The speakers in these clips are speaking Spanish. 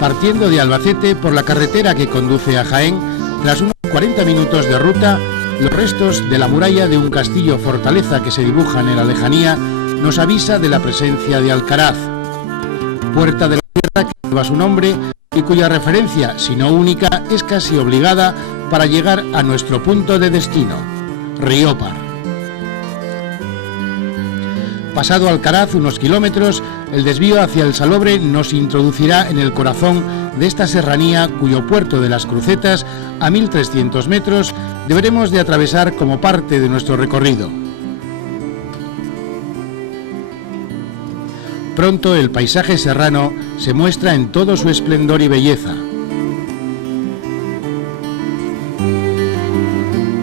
Partiendo de Albacete por la carretera que conduce a Jaén, tras unos 40 minutos de ruta, los restos de la muralla de un castillo-fortaleza que se dibujan en la lejanía nos avisa de la presencia de Alcaraz, puerta de la tierra que lleva su nombre y cuya referencia, si no única, es casi obligada para llegar a nuestro punto de destino, Riópar. Pasado Alcaraz unos kilómetros, el desvío hacia el Salobre nos introducirá en el corazón de esta serranía cuyo puerto de las Crucetas, a 1300 metros, deberemos de atravesar como parte de nuestro recorrido. Pronto el paisaje serrano se muestra en todo su esplendor y belleza.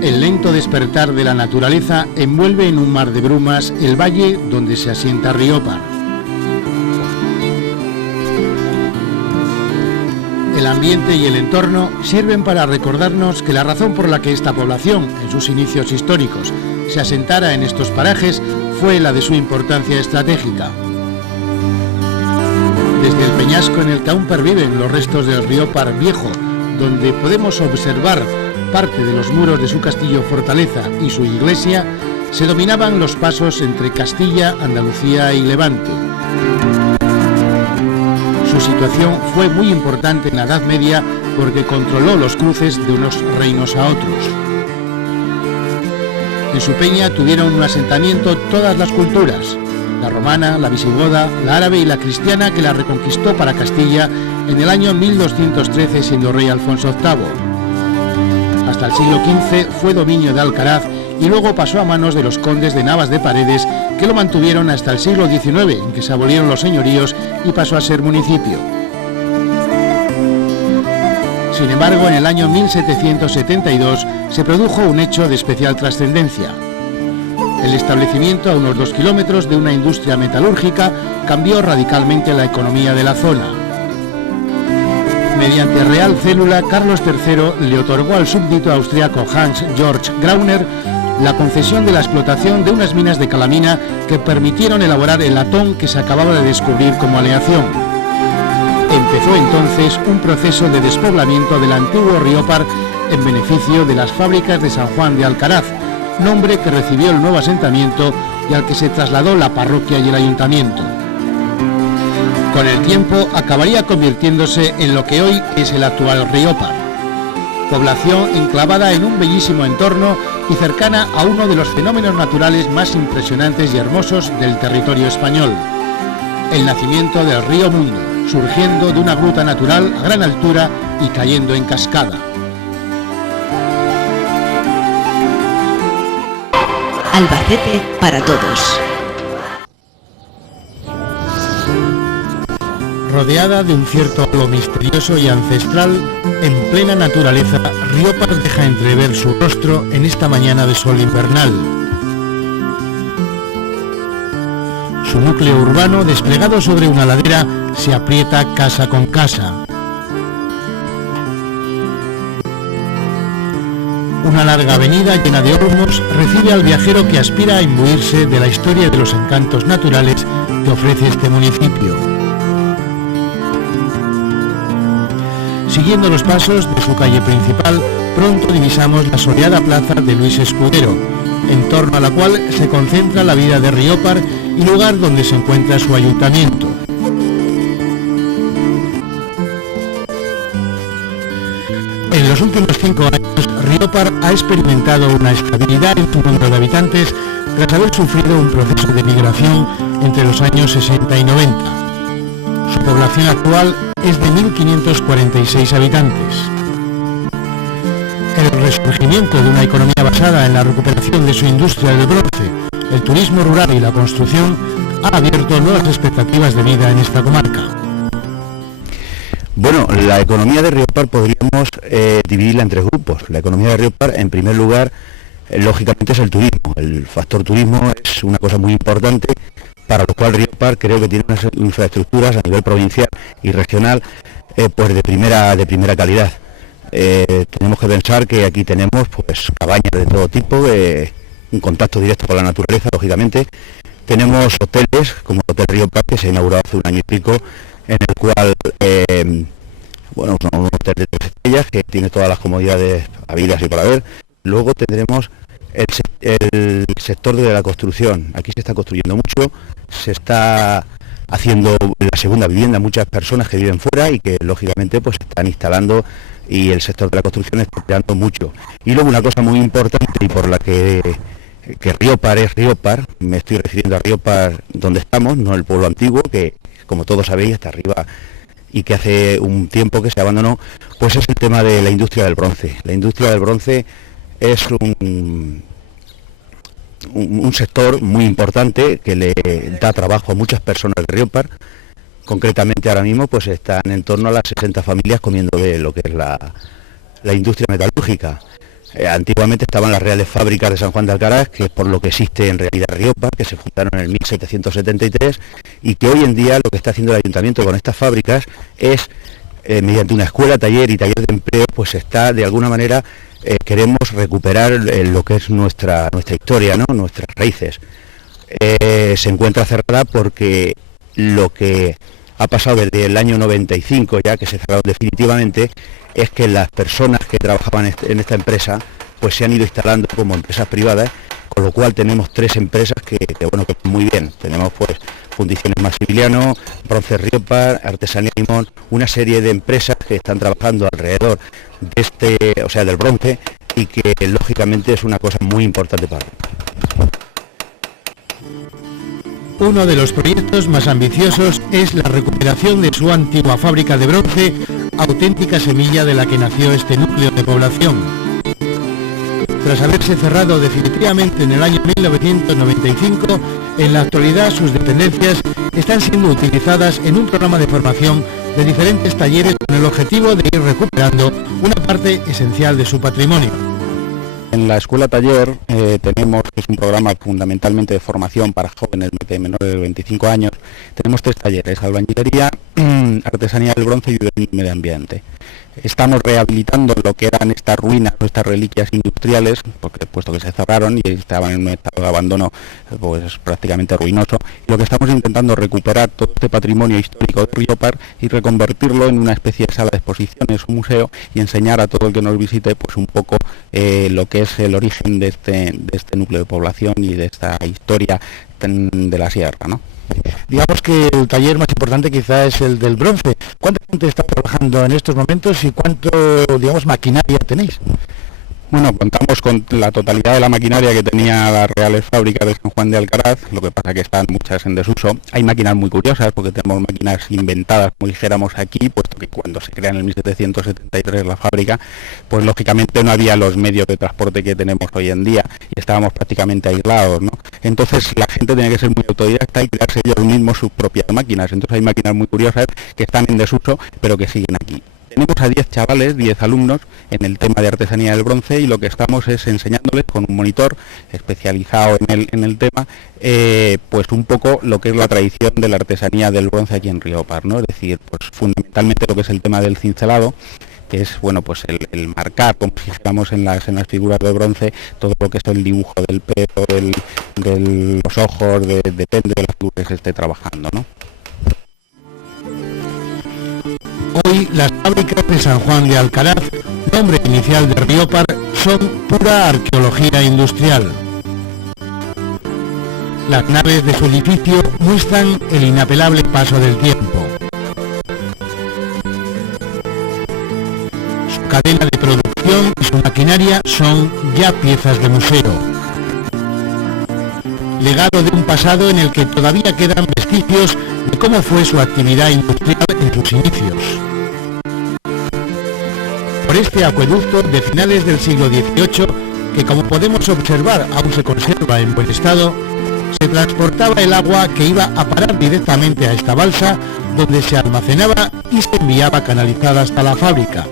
El lento despertar de la naturaleza envuelve en un mar de brumas el valle donde se asienta Riópar. El ambiente y el entorno sirven para recordarnos que la razón por la que esta población, en sus inicios históricos, se asentara en estos parajes fue la de su importancia estratégica. Desde el peñasco en el que aún perviven los restos del Riópar viejo, donde podemos observar parte de los muros de su castillo-fortaleza y su iglesia, se dominaban los pasos entre Castilla, Andalucía y Levante. Su situación fue muy importante en la Edad Media porque controló los cruces de unos reinos a otros. En su peña tuvieron un asentamiento todas las culturas, la romana, la visigoda, la árabe y la cristiana, que la reconquistó para Castilla en el año 1213 siendo rey Alfonso VIII. Hasta el siglo XV fue dominio de Alcaraz y luego pasó a manos de los condes de Navas de Paredes, que lo mantuvieron hasta el siglo XIX, en que se abolieron los señoríos y pasó a ser municipio. Sin embargo, en el año 1772 se produjo un hecho de especial trascendencia. El establecimiento a unos 2 kilómetros de una industria metalúrgica cambió radicalmente la economía de la zona. Mediante real célula, Carlos III le otorgó al súbdito austriaco Hans Georg Grauner la concesión de la explotación de unas minas de calamina que permitieron elaborar el latón que se acababa de descubrir como aleación. Empezó entonces un proceso de despoblamiento del antiguo Riópar en beneficio de las fábricas de San Juan de Alcaraz, nombre que recibió el nuevo asentamiento y al que se trasladó la parroquia y el ayuntamiento. Con el tiempo acabaría convirtiéndose en lo que hoy es el actual Riópar, población enclavada en un bellísimo entorno y cercana a uno de los fenómenos naturales más impresionantes y hermosos del territorio español, el nacimiento del río Mundo, surgiendo de una gruta natural a gran altura y cayendo en cascada. Albacete para todos. Rodeada de un cierto halo misterioso y ancestral, en plena naturaleza, Riópar deja entrever su rostro en esta mañana de sol invernal. Su núcleo urbano, desplegado sobre una ladera, se aprieta casa con casa. Una larga avenida llena de olmos recibe al viajero que aspira a imbuirse de la historia de los encantos naturales que ofrece este municipio. Siguiendo los pasos de su calle principal, pronto divisamos la soleada plaza de Luis Escudero, en torno a la cual se concentra la vida de Riópar y lugar donde se encuentra su ayuntamiento. En los últimos 5 años, Riópar ha experimentado una estabilidad en su número de habitantes tras haber sufrido un proceso de migración entre los años 60 y 90. Su población actual es de 1.546 habitantes. El resurgimiento de una economía basada en la recuperación de su industria del bronce, el turismo rural y la construcción ha abierto nuevas expectativas de vida en esta comarca. Bueno, la economía de Riópar podríamos dividirla en 3 grupos. La economía de Riópar, en primer lugar, lógicamente es el turismo. El factor turismo es una cosa muy importante, para lo cual Riópar creo que tiene unas infraestructuras a nivel provincial y regional pues de primera calidad. Tenemos que pensar que aquí tenemos pues cabañas de todo tipo, un contacto directo con la naturaleza, lógicamente. Tenemos hoteles como el Hotel Riópar, que se inauguró hace un año y pico, en el cual bueno, un hotel de 3 estrellas que tiene todas las comodidades habidas y por haber. Luego tendremos el sector de la construcción. Aquí se está construyendo mucho, se está haciendo la segunda vivienda, muchas personas que viven fuera y que lógicamente pues están instalando, y el sector de la construcción está creando mucho. Y luego una cosa muy importante y por la que Riopar es Riopar, me estoy refiriendo a Riopar donde estamos, no el pueblo antiguo, que como todos sabéis está arriba y que hace un tiempo que se abandonó, pues es el tema de la industria del bronce. La industria del bronce es un sector muy importante que le da trabajo a muchas personas de Riopar. Concretamente ahora mismo pues están en torno a las 60 familias comiendo de lo que es la industria metalúrgica. Antiguamente estaban las Reales Fábricas de San Juan de Alcaraz, que es por lo que existe en realidad Riopar, que se fundaron en el 1773, y que hoy en día lo que está haciendo el ayuntamiento con estas fábricas es, mediante una escuela, taller y taller de empleo, pues está de alguna manera, queremos recuperar lo que es nuestra historia, ¿no? Nuestras raíces. Se encuentra cerrada porque lo que ha pasado desde el año 95 ya, que se cerraron definitivamente, es que las personas que trabajaban en esta empresa pues se han ido instalando como empresas privadas, con lo cual tenemos 3 empresas que bueno, que muy bien. Tenemos pues Fundiciones Maximiliano, Bronce Riopar, Artesanía Limón, una serie de empresas que están trabajando alrededor de del bronce, y que lógicamente es una cosa muy importante para nosotros. Uno de los proyectos más ambiciosos es la recuperación de su antigua fábrica de bronce, auténtica semilla de la que nació este núcleo de población. Tras haberse cerrado definitivamente en el año 1995, en la actualidad sus dependencias están siendo utilizadas en un programa de formación de diferentes talleres con el objetivo de ir recuperando una parte esencial de su patrimonio. En la escuela taller tenemos, que es un programa fundamentalmente de formación para jóvenes de menores de 25 años, tenemos 3 talleres: albañilería, artesanía del bronce y del medio ambiente. Estamos rehabilitando lo que eran estas ruinas o estas reliquias industriales, porque puesto que se cerraron y estaban en un estado de abandono pues prácticamente ruinoso, y lo que estamos intentando es recuperar todo este patrimonio histórico de Riopar y reconvertirlo en una especie de sala de exposiciones, un museo, y enseñar a todo el que nos visite pues un poco lo que es el origen de este núcleo de población y de esta historia de la sierra, ¿no? Digamos que el taller más importante quizá es el del bronce. ¿Cuánta gente está trabajando en estos momentos y cuánto, digamos, maquinaria tenéis? Bueno, contamos con la totalidad de la maquinaria que tenía las Reales Fábricas de San Juan de Alcaraz, lo que pasa que están muchas en desuso. Hay máquinas muy curiosas porque tenemos máquinas inventadas, como dijéramos aquí, puesto que cuando se crea en el 1773 la fábrica, pues lógicamente no había los medios de transporte que tenemos hoy en día y estábamos prácticamente aislados, ¿no? Entonces la gente tenía que ser muy autodidacta y crearse ellos mismos sus propias máquinas. Entonces hay máquinas muy curiosas que están en desuso, pero que siguen aquí. Tenemos a 10 chavales, 10 alumnos en el tema de artesanía del bronce, y lo que estamos es enseñándoles con un monitor especializado en el tema, pues un poco lo que es la tradición de la artesanía del bronce aquí en Riopar, ¿no? Es decir, pues fundamentalmente lo que es el tema del cincelado, que es bueno pues el marcar, como fijamos en las figuras de bronce, todo lo que es el dibujo del pelo, de los ojos, depende de la figura que se esté trabajando, ¿no? Hoy las fábricas de San Juan de Alcaraz, nombre inicial de Riopar, son pura arqueología industrial. Las naves de su edificio muestran el inapelable paso del tiempo. Su cadena de producción y su maquinaria son ya piezas de museo. Legado de un pasado en el que todavía quedan vestigios de cómo fue su actividad industrial en sus inicios. Por este acueducto de finales del siglo XVIII, que como podemos observar aún se conserva en buen estado, se transportaba el agua que iba a parar directamente a esta balsa, donde se almacenaba y se enviaba canalizada hasta la fábrica,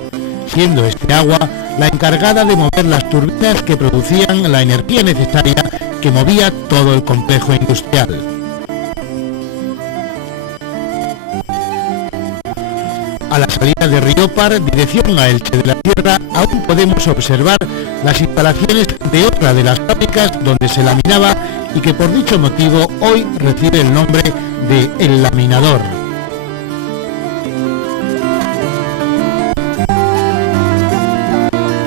siendo este agua la encargada de mover las turbinas que producían la energía necesaria que movía todo el complejo industrial. A la salida de Riopar, dirección a Elche de la Tierra, aún podemos observar las instalaciones de otra de las fábricas donde se laminaba y que por dicho motivo hoy recibe el nombre de El Laminador.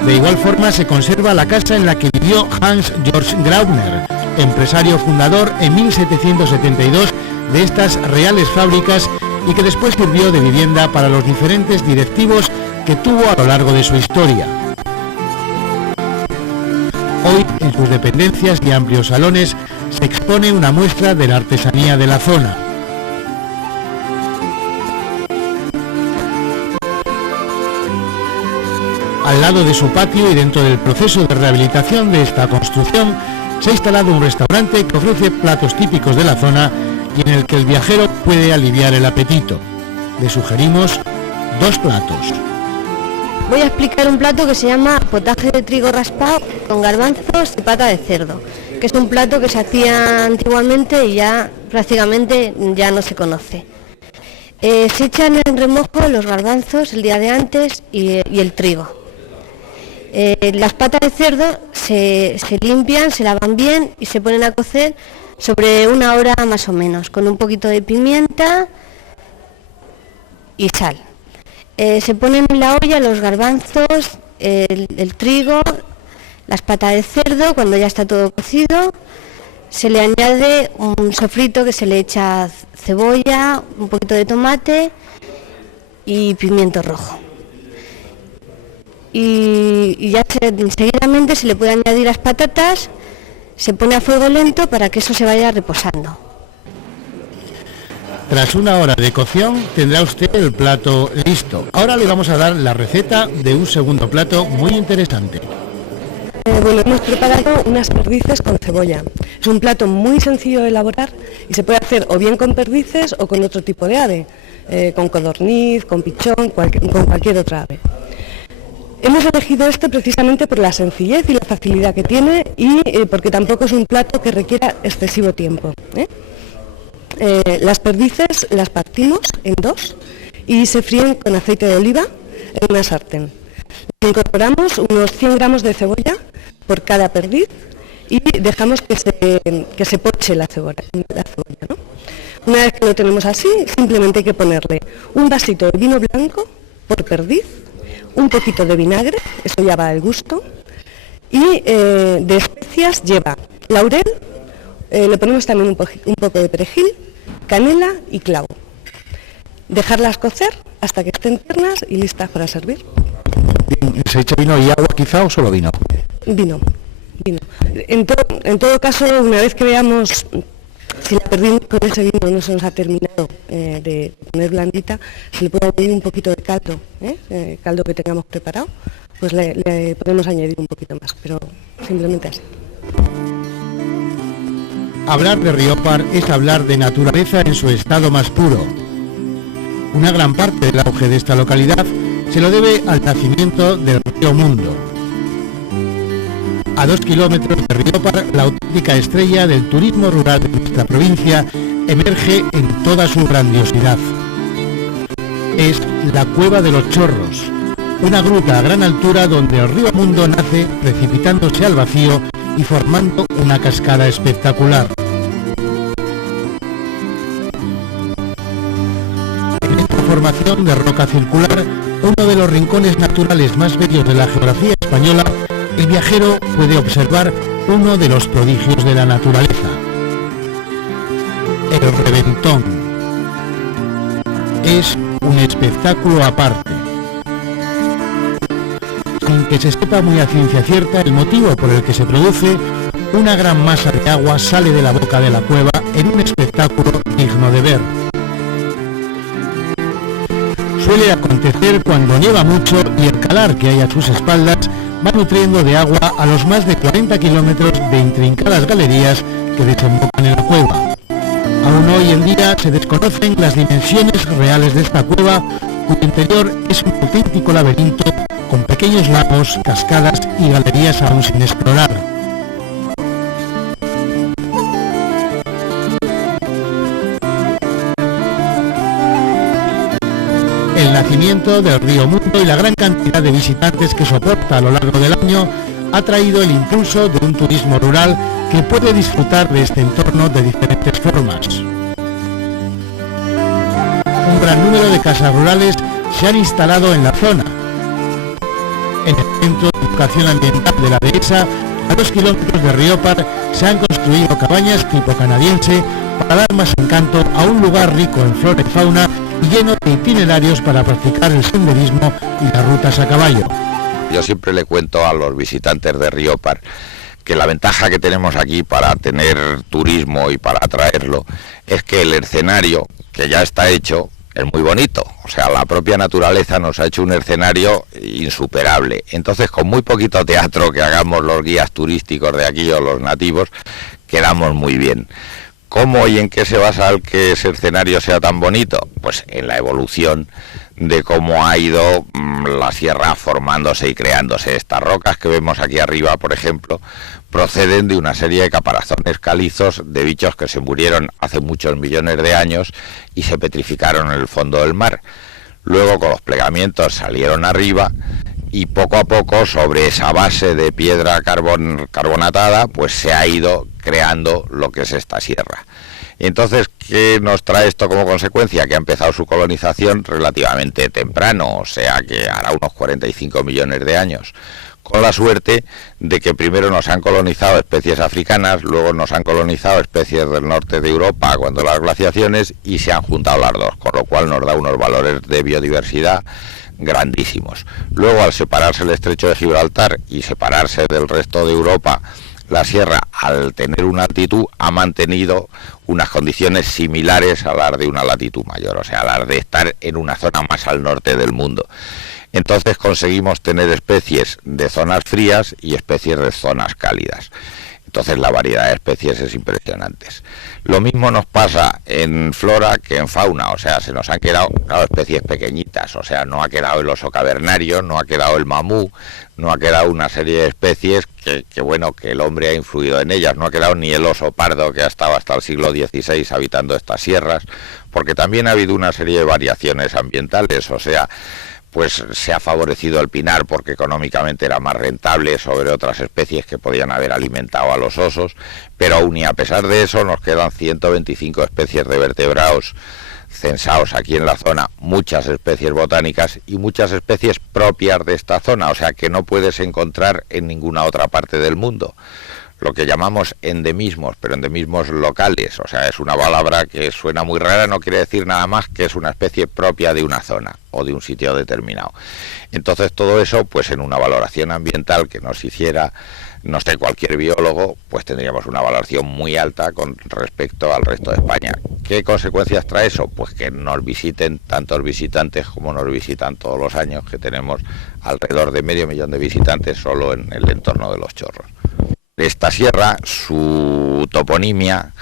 De igual forma se conserva la casa en la que vivió Hans Georg Grauner, empresario fundador en 1772 de estas reales fábricas y que después sirvió de vivienda para los diferentes directivos que tuvo a lo largo de su historia. Hoy, en sus dependencias y amplios salones, se expone una muestra de la artesanía de la zona. Al lado de su patio y dentro del proceso de rehabilitación de esta construcción, se ha instalado un restaurante que ofrece platos típicos de la zona y en el que el viajero puede aliviar el apetito. Le sugerimos 2 platos. Voy a explicar un plato que se llama potaje de trigo raspado con garbanzos y pata de cerdo, que es un plato que se hacía antiguamente y ya prácticamente ya no se conoce. Se echan en remojo los garbanzos el día de antes y el trigo. Las patas de cerdo se limpian, se lavan bien y se ponen a cocer sobre 1 hora más o menos, con un poquito de pimienta y sal. Se ponen en la olla los garbanzos, el trigo, las patas de cerdo. Cuando ya está todo cocido, se le añade un sofrito que se le echa cebolla, un poquito de tomate y pimiento rojo. Y ya seguidamente se le puede añadir las patatas, se pone a fuego lento para que eso se vaya reposando. Tras 1 hora de cocción tendrá usted el plato listo. Ahora le vamos a dar la receta de un segundo plato muy interesante. Bueno, hemos preparado unas perdices con cebolla. Es un plato muy sencillo de elaborar y se puede hacer o bien con perdices o con otro tipo de ave, con codorniz, con pichón, con cualquier otra ave. Hemos elegido este precisamente por la sencillez y la facilidad que tiene y porque tampoco es un plato que requiera excesivo tiempo. Las perdices las partimos en 2 y se fríen con aceite de oliva en una sartén. Incorporamos unos 100 gramos de cebolla por cada perdiz y dejamos que se poche la cebolla, ¿no? Una vez que lo tenemos así, simplemente hay que ponerle un vasito de vino blanco por perdiz, un poquito de vinagre, eso ya va al gusto, y de especias lleva laurel, le ponemos también un poco de perejil, canela y clavo. Dejarlas cocer hasta que estén tiernas y listas para servir. ¿Se echa vino y agua quizá o solo vino? Vino. En todo caso, una vez que veamos si la perdiz con ese vino no se nos ha terminado de poner blandita, se le puede añadir un poquito de caldo, caldo que tengamos preparado, pues le podemos añadir un poquito más, pero simplemente así. Hablar de Riópar es hablar de naturaleza en su estado más puro. Una gran parte del auge de esta localidad se lo debe al nacimiento del río Mundo. A 2 kilómetros de Riópar, la auténtica estrella del turismo rural de nuestra provincia emerge en toda su grandiosidad. Es la Cueva de los Chorros, una gruta a gran altura donde el río Mundo nace precipitándose al vacío y formando una cascada espectacular. En esta formación de roca circular, uno de los rincones naturales más bellos de la geografía española, el viajero puede observar uno de los prodigios de la naturaleza, el reventón. Es un espectáculo aparte. Sin que se sepa muy a ciencia cierta el motivo por el que se produce, una gran masa de agua sale de la boca de la cueva en un espectáculo digno de ver. Suele acontecer cuando nieva mucho y el calar que hay a sus espaldas va nutriendo de agua a los más de 40 kilómetros de intrincadas galerías que desembocan en la cueva. Aún hoy en día se desconocen las dimensiones reales de esta cueva, cuyo interior es un auténtico laberinto con pequeños lagos, cascadas y galerías aún sin explorar. El nacimiento del río Mundo y la gran cantidad de visitantes que soporta a lo largo del año ha traído el impulso de un turismo rural que puede disfrutar de este entorno de diferentes formas. Un gran número de casas rurales se han instalado en la zona. En el centro educación ambiental de la dehesa, a 2 kilómetros de Riópar se han construido cabañas tipo canadiense para dar más encanto a un lugar rico en flora y fauna y lleno de itinerarios para practicar el senderismo y las rutas a caballo. Yo siempre le cuento a los visitantes de Riópar que la ventaja que tenemos aquí para tener turismo y para atraerlo es que el escenario que ya está hecho es muy bonito, o sea, la propia naturaleza nos ha hecho un escenario insuperable. Entonces, con muy poquito teatro que hagamos los guías turísticos de aquí o los nativos, quedamos muy bien. ¿Cómo y en qué se basa el que ese escenario sea tan bonito? Pues en la evolución de cómo ha ido la sierra formándose y creándose. Estas rocas que vemos aquí arriba, por ejemplo, proceden de una serie de caparazones calizos de bichos que se murieron hace muchos millones de años y se petrificaron en el fondo del mar. Luego, con los plegamientos, salieron arriba y poco a poco, sobre esa base de piedra carbonatada, pues se ha ido creando lo que es esta sierra. Y entonces, ¿qué nos trae esto como consecuencia? Que ha empezado su colonización relativamente temprano, o sea que hará unos 45 millones de años, con la suerte de que primero nos han colonizado especies africanas, luego nos han colonizado especies del norte de Europa cuando las glaciaciones, y se han juntado las dos, con lo cual nos da unos valores de biodiversidad grandísimos. Luego, al separarse el estrecho de Gibraltar y separarse del resto de Europa, la sierra, al tener una altitud, ha mantenido unas condiciones similares a las de una latitud mayor, o sea, a las de estar en una zona más al norte del mundo. Entonces conseguimos tener especies de zonas frías y especies de zonas cálidas. Entonces la variedad de especies es impresionante. Lo mismo nos pasa en flora que en fauna, o sea, se nos han quedado especies pequeñitas, o sea, no ha quedado el oso cavernario, no ha quedado el mamú, no ha quedado una serie de especies que bueno, que el hombre ha influido en ellas, no ha quedado ni el oso pardo que ha estado hasta el siglo XVI habitando estas sierras, porque también ha habido una serie de variaciones ambientales, o sea, pues se ha favorecido el pinar porque económicamente era más rentable sobre otras especies que podían haber alimentado a los osos, pero aún y a pesar de eso nos quedan 125 especies de vertebrados censados aquí en la zona, muchas especies botánicas y muchas especies propias de esta zona, o sea que no puedes encontrar en ninguna otra parte del mundo. Lo que llamamos endemismos, pero endemismos locales, o sea, es una palabra que suena muy rara, no quiere decir nada más que es una especie propia de una zona o de un sitio determinado. Entonces todo eso, pues en una valoración ambiental que nos hiciera, no sé, cualquier biólogo, pues tendríamos una valoración muy alta con respecto al resto de España. ¿Qué consecuencias trae eso? Pues que nos visiten tantos visitantes como nos visitan todos los años, que tenemos alrededor de 500.000 de visitantes solo en el entorno de Los Chorros. Esta sierra, su toponimia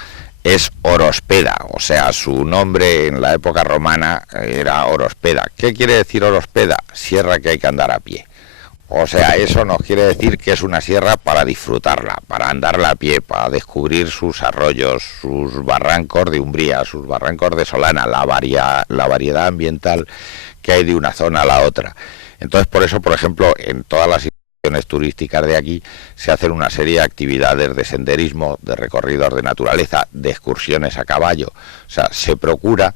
es Orospeda, o sea, su nombre en la época romana era Orospeda. ¿Qué quiere decir Orospeda? Sierra que hay que andar a pie. O sea, eso nos quiere decir que es una sierra para disfrutarla, para andarla a pie, para descubrir sus arroyos, sus barrancos de umbría, sus barrancos de solana, la variedad ambiental que hay de una zona a la otra. Entonces, por eso, por ejemplo, en todas las turísticas de aquí se hacen una serie de actividades de senderismo, de recorridos de naturaleza, de excursiones a caballo. O sea, se procura,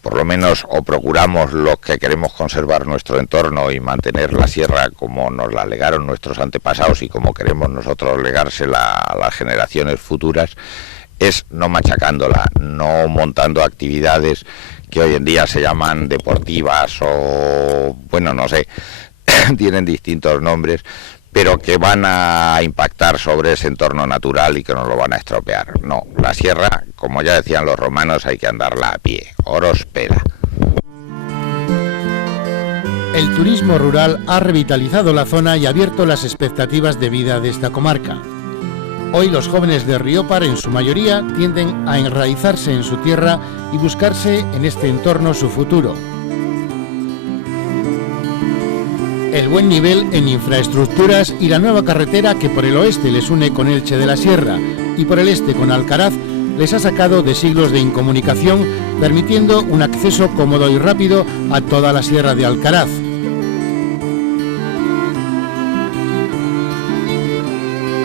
por lo menos, o procuramos los que queremos conservar nuestro entorno y mantener la sierra como nos la legaron nuestros antepasados y como queremos nosotros legársela a las generaciones futuras, es no machacándola, no montando actividades que hoy en día se llaman deportivas o, bueno, no sé, tienen distintos nombres, pero que van a impactar sobre ese entorno natural y que nos lo van a estropear. No, la sierra, como ya decían los romanos, hay que andarla a pie. Orospeda. El turismo rural ha revitalizado la zona y ha abierto las expectativas de vida de esta comarca. Hoy los jóvenes de Riópar, en su mayoría, tienden a enraizarse en su tierra y buscarse en este entorno su futuro. El buen nivel en infraestructuras y la nueva carretera que por el oeste les une con Elche de la Sierra y por el este con Alcaraz les ha sacado de siglos de incomunicación, permitiendo un acceso cómodo y rápido a toda la Sierra de Alcaraz.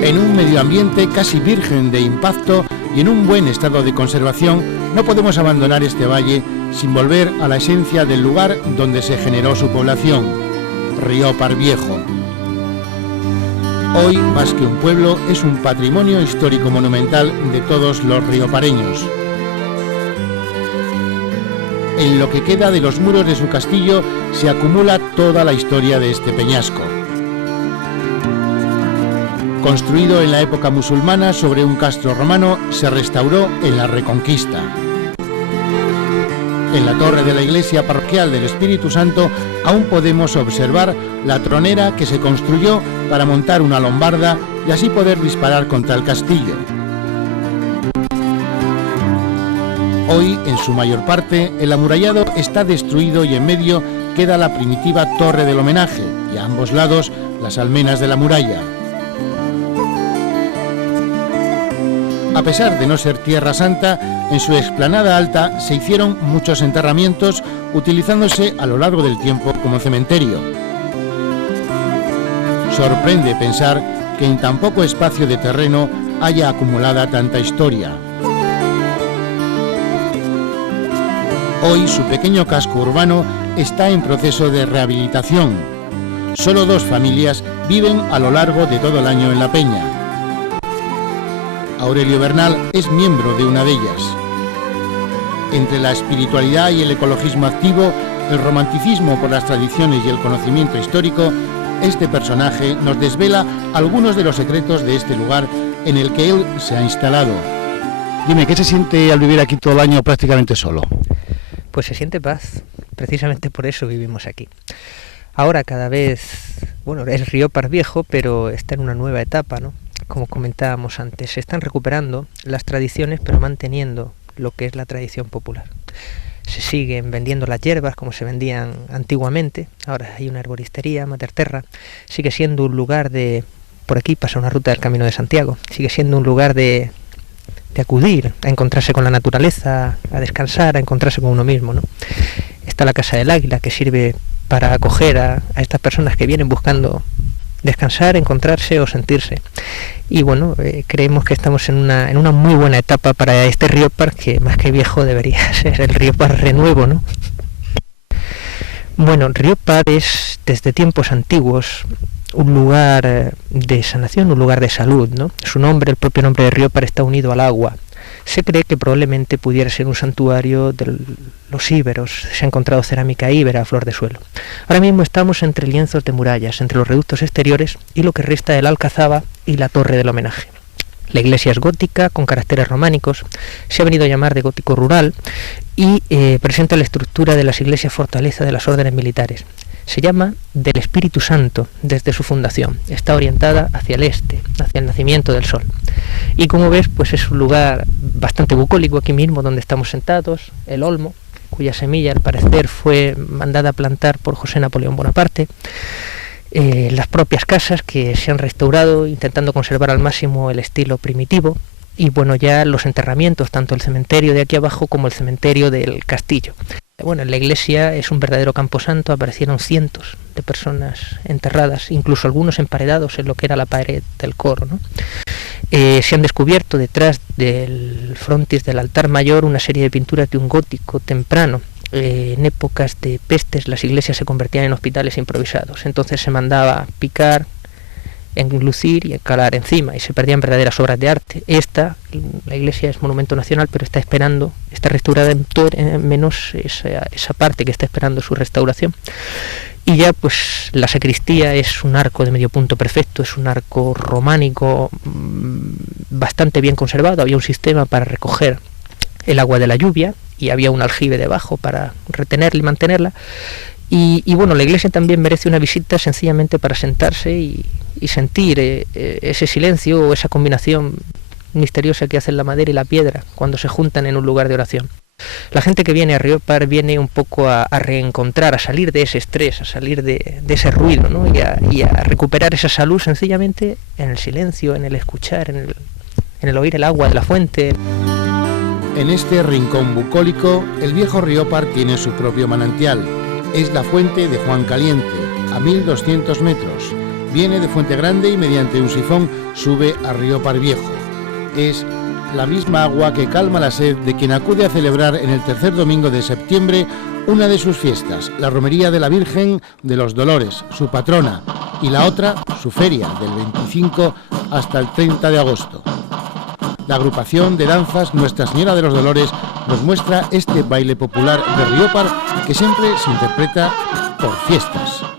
En un medio ambiente casi virgen de impacto y en un buen estado de conservación, no podemos abandonar este valle sin volver a la esencia del lugar donde se generó su población. Riópar Viejo. Hoy, más que un pueblo, es un patrimonio histórico monumental de todos los riopareños. En lo que queda de los muros de su castillo se acumula toda la historia de este peñasco. Construido en la época musulmana sobre un castro romano, se restauró en la Reconquista. En la torre de la iglesia parroquial del Espíritu Santo aún podemos observar la tronera que se construyó para montar una lombarda y así poder disparar contra el castillo. Hoy, en su mayor parte, el amurallado está destruido y en medio queda la primitiva torre del homenaje y a ambos lados las almenas de la muralla. A pesar de no ser Tierra Santa, en su explanada alta se hicieron muchos enterramientos utilizándose a lo largo del tiempo como cementerio. Sorprende pensar que en tan poco espacio de terreno haya acumulada tanta historia. Hoy su pequeño casco urbano está en proceso de rehabilitación. Solo 2 familias viven a lo largo de todo el año en la peña. Aurelio Bernal es miembro de una de ellas. Entre la espiritualidad y el ecologismo activo, el romanticismo por las tradiciones y el conocimiento histórico, este personaje nos desvela algunos de los secretos de este lugar en el que él se ha instalado. Dime, ¿qué se siente al vivir aquí todo el año prácticamente solo? Pues se siente paz, precisamente por eso vivimos aquí. Ahora cada vez, bueno, es Riópar viejo, pero está en una nueva etapa, ¿no? Como comentábamos antes, se están recuperando las tradiciones, pero manteniendo lo que es la tradición popular. Se siguen vendiendo las hierbas como se vendían antiguamente, ahora hay una herboristería, Mater Terra, sigue siendo un lugar de... Por aquí pasa una ruta del Camino de Santiago, sigue siendo un lugar de acudir, a encontrarse con la naturaleza, a descansar, a encontrarse con uno mismo, ¿no? Está la Casa del Águila, que sirve para acoger a estas personas que vienen buscando descansar, encontrarse o sentirse. Y bueno, creemos que estamos en una muy buena etapa para este Riópar, que más que viejo debería ser el Riópar renuevo, ¿no? Bueno, Riópar es desde tiempos antiguos un lugar de sanación, un lugar de salud, ¿no? Su nombre, el propio nombre de Riópar, está unido al agua. Se cree que probablemente pudiera ser un santuario de los íberos. Se ha encontrado cerámica íbera a flor de suelo. Ahora mismo estamos entre lienzos de murallas, entre los reductos exteriores y lo que resta del Alcazaba y la torre del homenaje. La iglesia es gótica, con caracteres románicos, se ha venido a llamar de gótico rural y presenta la estructura de las iglesias fortaleza de las órdenes militares. Se llama del Espíritu Santo desde su fundación. Está orientada hacia el este, hacia el nacimiento del sol. Y como ves, pues es un lugar bastante bucólico aquí mismo donde estamos sentados, el olmo, cuya semilla al parecer fue mandada a plantar por José Napoleón Bonaparte. Las propias casas que se han restaurado intentando conservar al máximo el estilo primitivo. Y bueno, ya los enterramientos, tanto el cementerio de aquí abajo como el cementerio del castillo. Bueno, en la iglesia es un verdadero camposanto, aparecieron cientos de personas enterradas, incluso algunos emparedados en lo que era la pared del coro, ¿no? Se han descubierto detrás del frontis del altar mayor una serie de pinturas de un gótico temprano. En épocas de pestes las iglesias se convertían en hospitales improvisados, entonces se mandaba picar, enlucir y encalar encima, y se perdían verdaderas obras de arte. La iglesia es monumento nacional, pero está restaurada en menos esa parte que está esperando su restauración. Y ya pues la sacristía es un arco de medio punto perfecto, es un arco románico bastante bien conservado. Había un sistema para recoger el agua de la lluvia y había un aljibe debajo para retenerla y mantenerla. Y bueno, la iglesia también merece una visita sencillamente para sentarse y sentir ese silencio o esa combinación misteriosa que hacen la madera y la piedra cuando se juntan en un lugar de oración. La gente que viene a Riópar viene un poco a reencontrar, a salir de ese estrés, a salir de ese ruido, ¿no? y a recuperar esa salud sencillamente en el silencio, en el escuchar, en el oír el agua de la fuente. En este rincón bucólico, el viejo Riópar tiene su propio manantial. Es la fuente de Juan Caliente, a 1200 metros. Viene de Fuente Grande y mediante un sifón sube a Riópar Viejo. Es la misma agua que calma la sed de quien acude a celebrar en el tercer domingo de septiembre una de sus fiestas, la romería de la Virgen de los Dolores, su patrona, y la otra, su feria, del 25 hasta el 30 de agosto. La agrupación de danzas Nuestra Señora de los Dolores nos muestra este baile popular de Riópar que siempre se interpreta por fiestas.